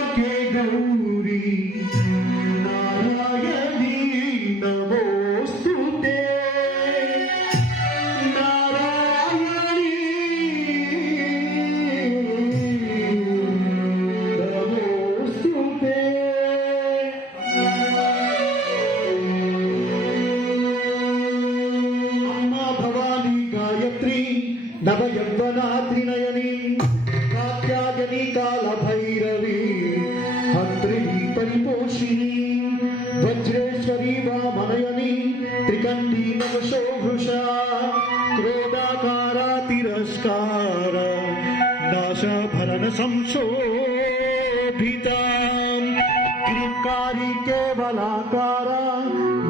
त्र्यंबके गौरी नारायणी नमोस्तुते नारायणी नमोस्तुते अम्मा भवानी गायत्री नवयौवना त्रिनयनी कात्यायनी कालभैरवी हंत्री परिपोषिणी वज्रेश्वरी वामनयनी त्रिकंडी नवशोभृषा क्रोधाकारा तिरस्कार नाशभरण संशोभिता गिरिकारी केवलाकारा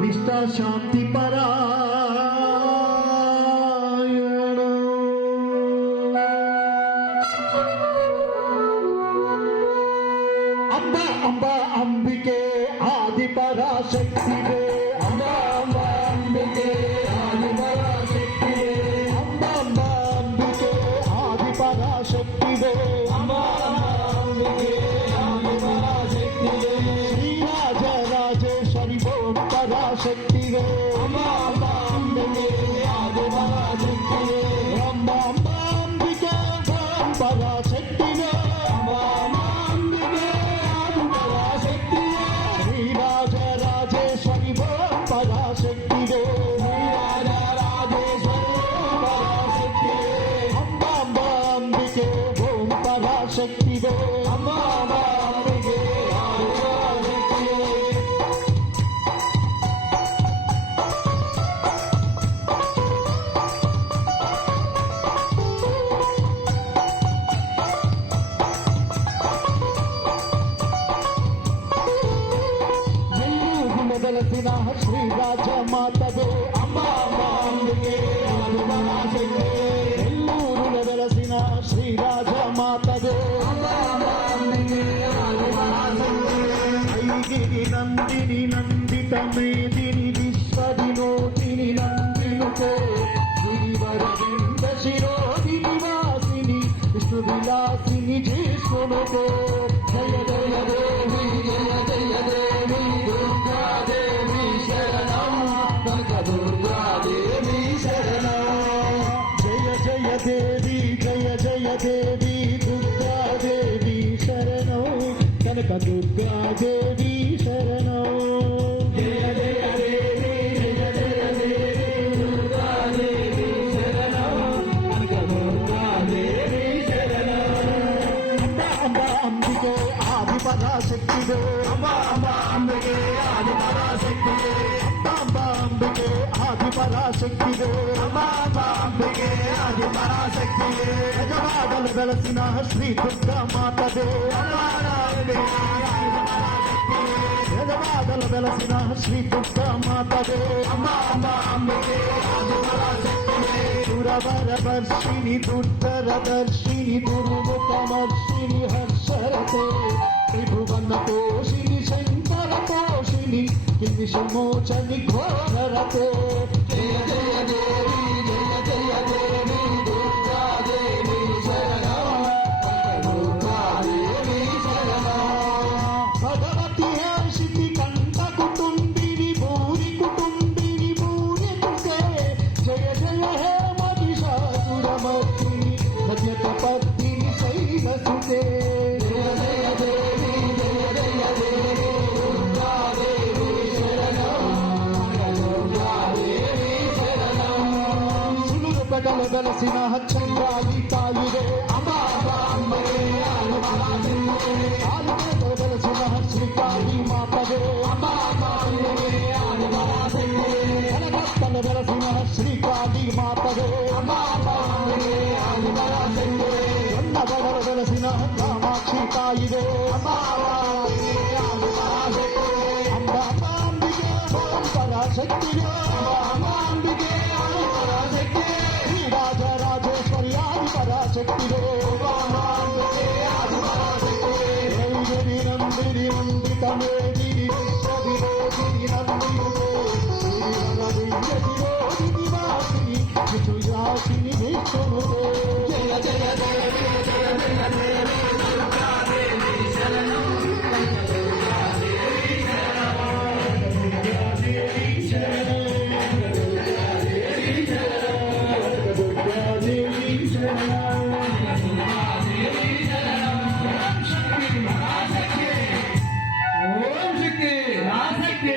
निष्ठा शांति परा अम्बा अम्बा अंबिके आदि पराशक्ति वे अम्बा अम्बा अंबिके आदि पराशक्ति वे अम्बा अम्बा अंबिके आदि पराशक्ति वे अम्बा अम्बा अंबिके आदि पराशक्ति वे श्री राज राजेश्वरी ओम पराशक्ति वे अम्बा अम्बा अंबिके आदि पराशक्ति वे अम्बा अम्बा अंबिके ओम पराशक्ति वे अम्बा अम्बा अंबिके राजेश्वरी वो पराशक्ति वे राजेश्वरी पराशक्ति अम्बा अम्बा अंबिके ओम पराशक्ति वे अम्बा अम्बा अंबिके पराशक्ति మొదలసిన శ్రీరాజ మాతవే అమ్మా అమ్మా అంబికే ఆది పరాశక్తి నెల్లూరు మొదలసిన శ్రీరాజ మాతవే అమ్మా అమ్మా అంబికే ఆది పరాశక్తి ఐగిరి నందిని నందిత మేదిని విశ్వ వినోదిని నందినుకో గిరివర వింద శిరోదిని వాసిని విష్ణు విలాసిని చేసునుకో జయ జయ దేవి జయ జయ దేవి దుర్గా దేవి శరణం కనక దుర్గా దేవి శరణం జయ జయ దేవి జయ జయ దేవి దుర్గా దేవి శరణం కనక దుర్గా దేవి శరణం జయ జయ దేవి జయ జయ దేవి దుర్గా దేవి శరణం కనక దుర్గా దేవి శరణం అంబా అంబికే ఆది పరాశక్తి वे अम्बा अम्बा अंबिके आदि पराशक्ति वे अम्बा अम्बा अंबिके आदि पराशक्ति वे अम्बा अम्बा अंबिके आदि पराशक्ति वे यजमाडल वेलसिन श्री दुर्गा माता वे अम्बा अंबिके आदि पराशक्ति वे यजमाडल वेलसिन श्री दुर्गा माता वे अम्बा अम्बा अंबिके आदि पराशक्ति वे दुरवर वर्षिणि दुर्धर दर्शिनि दुर्मुखमर्षिणि हर्षरते त्रिभुवन पोषिणि शंकर पोषिणि किल्बिषमोचनि घोररते जय जय देवी जय जय देवी दुर्गा देवी शरणं दुर्गा देवी शरणं भगवती हर्षिति कंठ कुटुंबिनि भूरि कुटुंबिनि भूरि तुके जय जय हे महिषासुरमर्दिनि नद्यतपत्तिनि शैलसुते जय जय देवी जय जय देवी दुर्गा देवी शरणं दुर्गा देवी शरणं सुलुरपटल వెలసిన చంద్రాయి తాయిరే అమ్మా అమ్మా అంబికే ఆది పరాశక్తి ఆదితో వెలసిన శ్రీకాళి మాతవే అమ్మా అమ్మా అంబికే ఆది పరాశక్తి కనకత్తల వెలసిన శ్రీకాళి మాతవే అమ్మా అమ్మా అంబికే ఆది పరాశక్తి ఉన్నదవర వెలసిన కామాక్షి తాయిరే అమ్మా అమ్మా అంబికే ఆది పరాశక్తి అమ్మా అమ్మా అంబికే ఓం పరాశక్తి అమ్మా అమ్మా అంబికే ఆది పరాశక్తి రాజ రాజేశ్వరి ఆది పరాశక్తి నందిని నందిత మేది